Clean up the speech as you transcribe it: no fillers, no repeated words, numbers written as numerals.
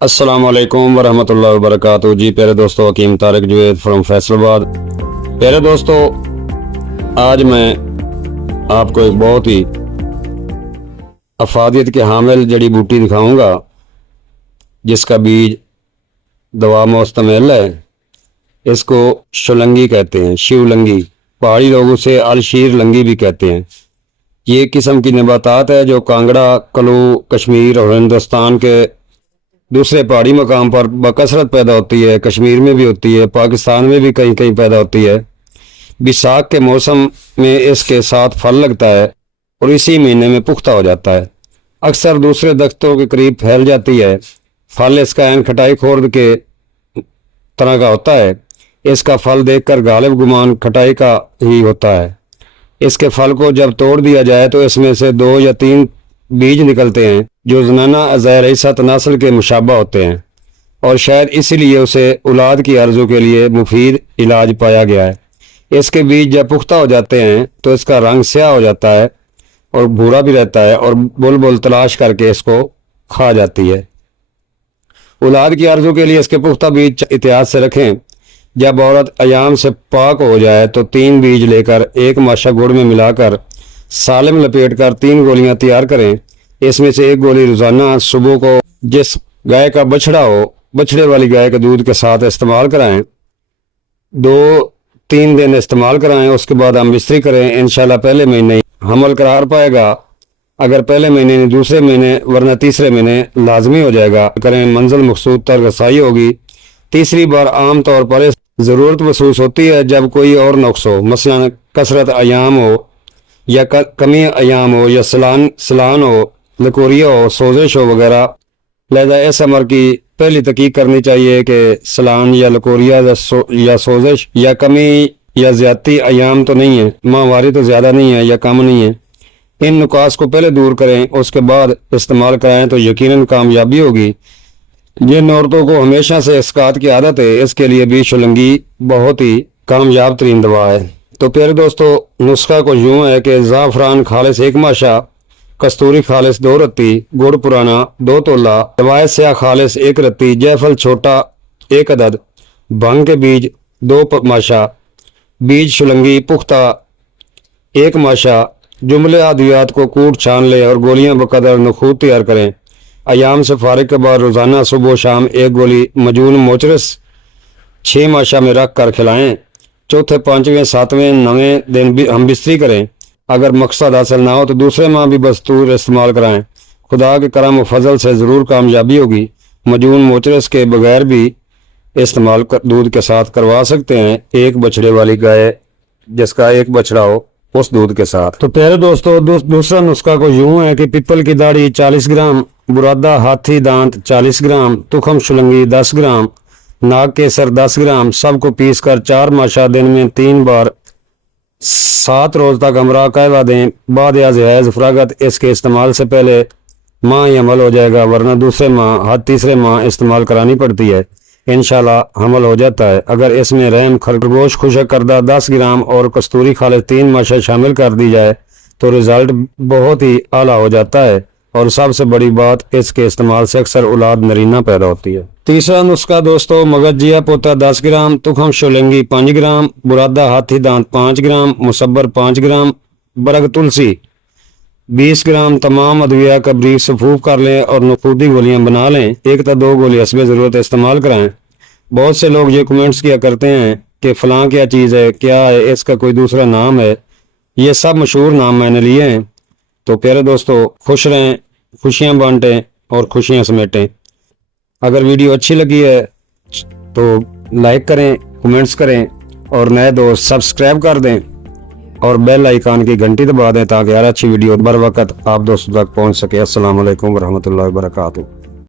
अस्सलाम वालेकुम वरहमतुल्लाहि वबरकातुहू। जी प्यारे दोस्तों, हकीम तारिक जुवैद फ्रॉम फैसलाबाद। प्यारे दोस्तों, आज मैं आपको एक बहुत ही अफादियत के हामिल जड़ी बूटी दिखाऊंगा जिसका बीज दवा मुस्तमिल है। इसको शुलंगी कहते हैं, शिवलंगी। पहाड़ी लोग उसे अलशीर लंगी भी कहते हैं। ये किस्म की नबातात है जो कांगड़ा, कलू, कश्मीर और हिंदुस्तान के दूसरे पहाड़ी मकाम पर बकसरत पैदा होती है। कश्मीर में भी होती है, पाकिस्तान में भी कहीं कहीं पैदा होती है। बैसाख के मौसम में इसके साथ फल लगता है और इसी महीने में पुख्ता हो जाता है। अक्सर दूसरे दख्तों के करीब फैल जाती है। फल इसका ऐन खटाई खोर्द के तरह का होता है। इसका फल देखकर गालिब गुमान खटाई का ही होता है। इसके फल को जब तोड़ दिया जाए तो इसमें से 2 या 3 बीज निकलते हैं जो ज़नाना अज़ैर-ए-सत नस्ल के मुशाबा होते हैं और शायद इसीलिए उसे औलाद की आरज़ू के लिए मुफीद इलाज पाया गया है। इसके बीज जब पुख्ता हो जाते हैं तो इसका रंग स्याह हो जाता है और भूरा भी रहता है और बुलबुल तलाश करके इसको खा जाती है। औलाद की आरज़ू के लिए इसके पुख्ता बीज एहतियात से रखें। जब औरत अयाम से पाक हो जाए तो 3 बीज लेकर 1 माशा गुड़ में मिलाकर सालिम लपेट कर 3 गोलियां तैयार करें। इसमें से 1 गोली रोजाना सुबह को जिस गाय का बछड़ा हो, बछड़े वाली गाय के दूध के साथ इस्तेमाल कराएं। 2-3 दिन इस्तेमाल कराएं, उसके बाद हम बिस्तरी करें। इंशाल्लाह पहले महीने हमल करार पाएगा। अगर पहले महीने नहीं, दूसरे महीने वरना तीसरे महीने लाजमी हो जाएगा। करें, मंजिल मकसूद तक रसाई होगी। तीसरी बार आम तौर पर ज़रूरत महसूस होती है जब कोई और नुक्स हो, मसलन कसरत अयाम हो या कमी अयाम हो या सलान हो, लकोरिया हो, सोजिश हो वगैरह। लिहाजा इस अमर की पहली तहकीक करनी चाहिए कि सलान या लकोरिया या सोजिश या कमी या ज़्यादती अयाम तो नहीं है, माहवारी तो ज़्यादा नहीं है या कम नहीं है। इन नुकास को पहले दूर करें, उसके बाद इस्तेमाल कराएं तो यकीनन कामयाबी होगी। जिन औरतों को हमेशा से इसकात की आदत है, इसके लिए भी शुलंगी बहुत ही कामयाब तरीन दवा है। तो प्यारे दोस्तों, नुस्खा को यूँ है कि ज़ाफ़रान खालिस 1 माशा, कस्तूरी खालिस 2 रत्ती, गुड़ पुराना 2 तोला, रवायत स्याह खालिस 1 रत्ती, जयफल छोटा 1 अदद, भंग के बीज 2 माशा, बीज शुलंगी पुख्ता 1 माशा। जुमले अद्वियात को कूट छान ले और गोलियां बकदर नखूद तैयार करें। अयाम से फारिग के बाद रोज़ाना सुबह शाम 1 गोली मजून मोचरस 6 माशा में रख कर खिलाएँ। चौथे, 5वें, 7वें, 9वें दिन भी हम बिस्तरी करें। अगर मकसद हासिल ना हो तो दूसरे माह भी बस्तूर इस्तेमाल कराएं। खुदा के करम व फजल से ज़रूर कामयाबी होगी। मजून मोचरस के बगैर भी इस्तेमाल दूध के साथ करवा सकते हैं। 1 बछड़े वाली गाय जिसका 1 बछड़ा हो उस दूध के साथ। तो प्यारे दोस्तों, दूसरा नुस्खा को यूँ है कि पीपल की दाढ़ी 40 ग्राम, बुरादा हाथी दांत 40 ग्राम, तुखम शुलंगी 10 ग्राम, नाग केसर 10 ग्राम, सबको पीस कर 4 माशा दिन में 3 बार 7 रोज तक हमरा कहवा दें। बाद या जहैज फरागत इसके इस्तेमाल से पहले माह ही हमल हो जाएगा, वरना दूसरे माह हद तीसरे माह इस्तेमाल करानी पड़ती है। इंशाल्लाह हमल हो जाता है। अगर इसमें रहम खरगोश खुशक करदा 10 ग्राम और कस्तूरी खालिस 3 माशा शामिल कर दी जाए तो रिजल्ट बहुत ही आला हो जाता है। और सबसे बड़ी बात, इसके इस्तेमाल से अक्सर औलाद नरीना पैदा होती है। तीसरा नुस्खा दोस्तों, मगजिया पोता 10 ग्राम, तुखम शुलंगी 5 ग्राम, बुरादा हाथी दांत 5 ग्राम, मुसब्बर 5 ग्राम, बरग तुलसी 20 ग्राम। तमाम अद्विया का ब्रीक सफूफ कर लें और नखूदी गोलियां बना लें। 1 या 2 गोली हस्बे ज़रूरत इस्तेमाल कराएं। बहुत से लोग ये कमेंट्स किया करते हैं कि फ़लाँ क्या चीज़ है, क्या है, इसका कोई दूसरा नाम है। ये सब मशहूर नाम मैंने लिए हैं। तो प्यारे दोस्तों, खुश रहें, खुशियाँ बांटें और खुशियाँ समेटें। अगर वीडियो अच्छी लगी है तो लाइक करें, कमेंट्स करें और नए दोस्त सब्सक्राइब कर दें और बेल आइकन की घंटी दबा दें ताकि हर अच्छी वीडियो बर वक्त आप दोस्तों तक पहुंच सके। अस्सलाम वालेकुम रहमतुल्लाहि व बरकातुहू।